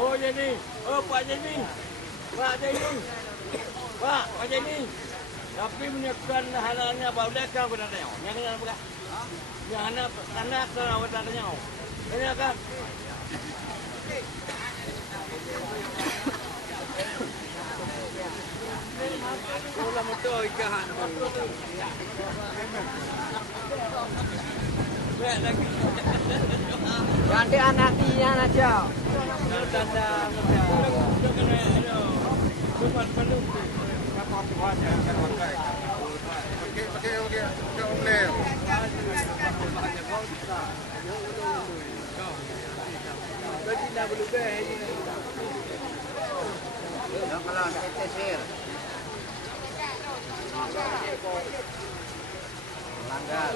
Oh Jenny, oh Pak Jenny, Pak Jenny, Pak Jenny. Tapi menyiapkan halalnya baulah kau kena tengok. Yang ni apa? Yang anak kau awak tak tengok. Ini kan? Kalau motor ikan. Lagi. Ganti anaknya aja. Tanda Bukan penuh. Pakai omlem. Bagi dah berubah ini. Yang kalau tesir. Langgar.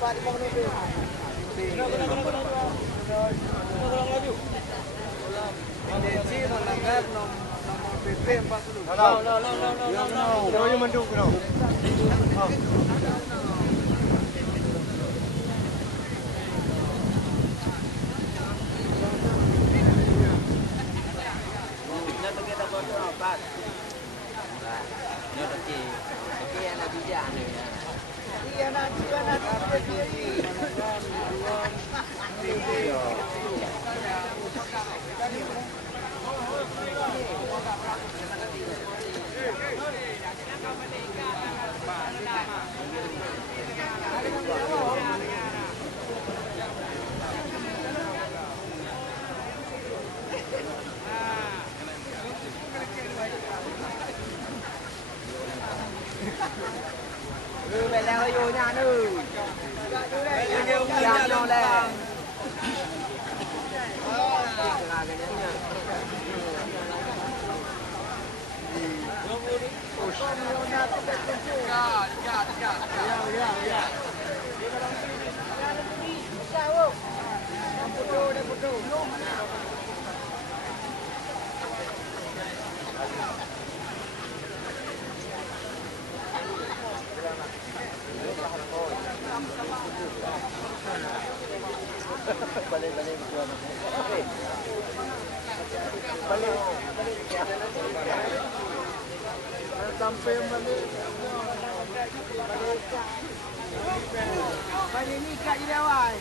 Pak di bangun itu. Agensi melanggar nomor PP 40. No. Yang mendung no. Nak kita foto apa? Nah, ni okey. Okey anak bijak ni. Iya nak về leo vô nha nữ làm nhau lẹ balik sampai balik balik ni kat je awal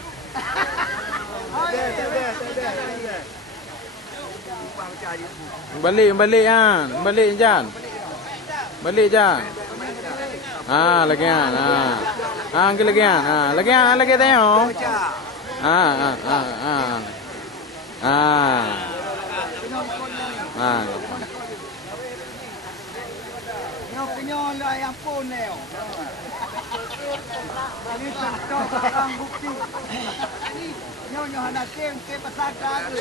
balik kan balik Jan lagi kan lagi tengok Kenyo lah yang pun neo. Ini contoh barang bukti. Nyo hendak ke pesaka tu.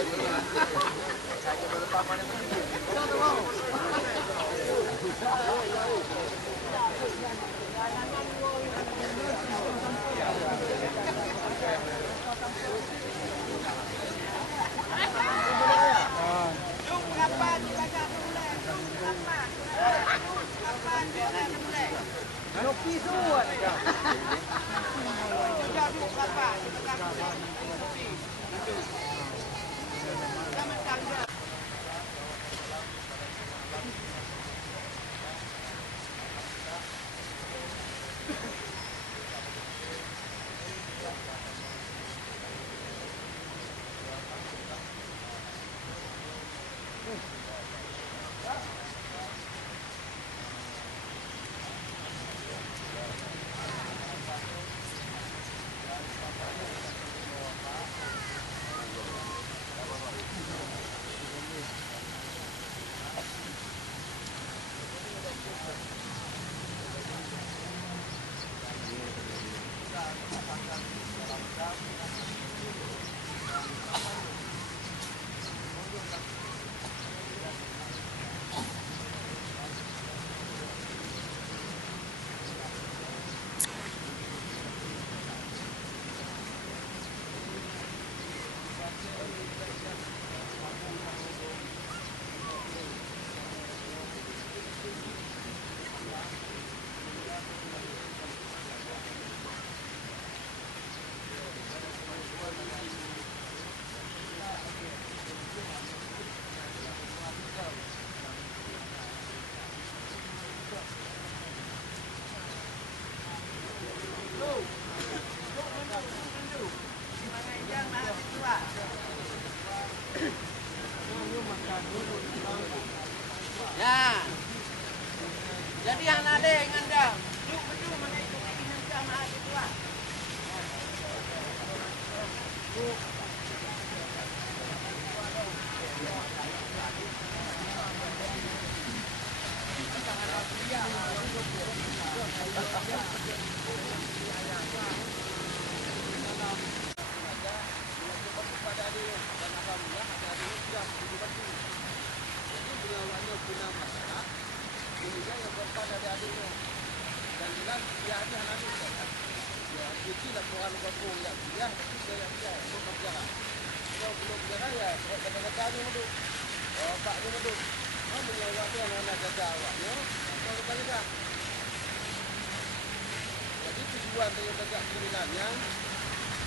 Jadi tujuan dari tegak kriminalnya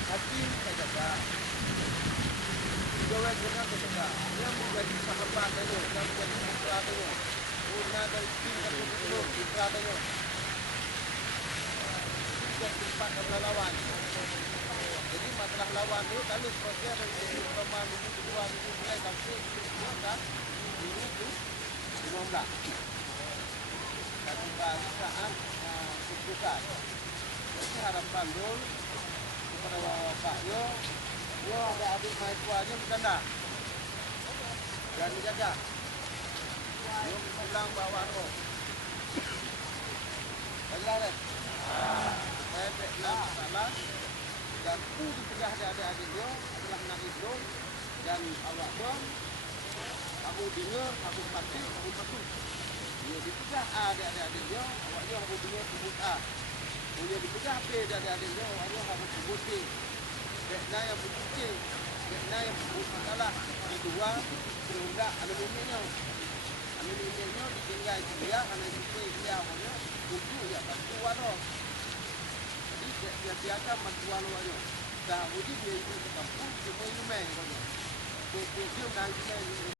hati kita jaga. Jawab dengan kita yang menjadi sahabat itu, yang menjadi mitra itu, guna dan tingkat itu, mitra itu. Tidak tempat karena lawan. Jadi masalah lawan itu kalau proses dari pertama, minggu kedua, minggu mulai sampai minggu kan, minggu itu 15. Tapi saat keputusan. Jadi harapan dulu kepada Pak Yo ada adik mahasiswanya bercanda dan dijaga. Yo pulang bawa roh. Baiklah deh. Saya pernah salah dan itu dicegah adik-adik Yo adalah nak Islam dan awak Bom. Aku dengar, aku pasti, aku patuh. Yo dicegah adik-adik Yo, awak Yo aku dengar sebut A. Punya dipegah apa adik-adik Yo, awak Yo aku sebut B. Bekna yang bercuci, bekna yang berbuat masalah kedua berundak aluminiumnya ditinggal dia karena itu dia awalnya untuk ya bantuan loh. Jadi dia biasa bantuan awalnya. Dah uji dia itu ke kampung, semua ini main awalnya. Dia nanti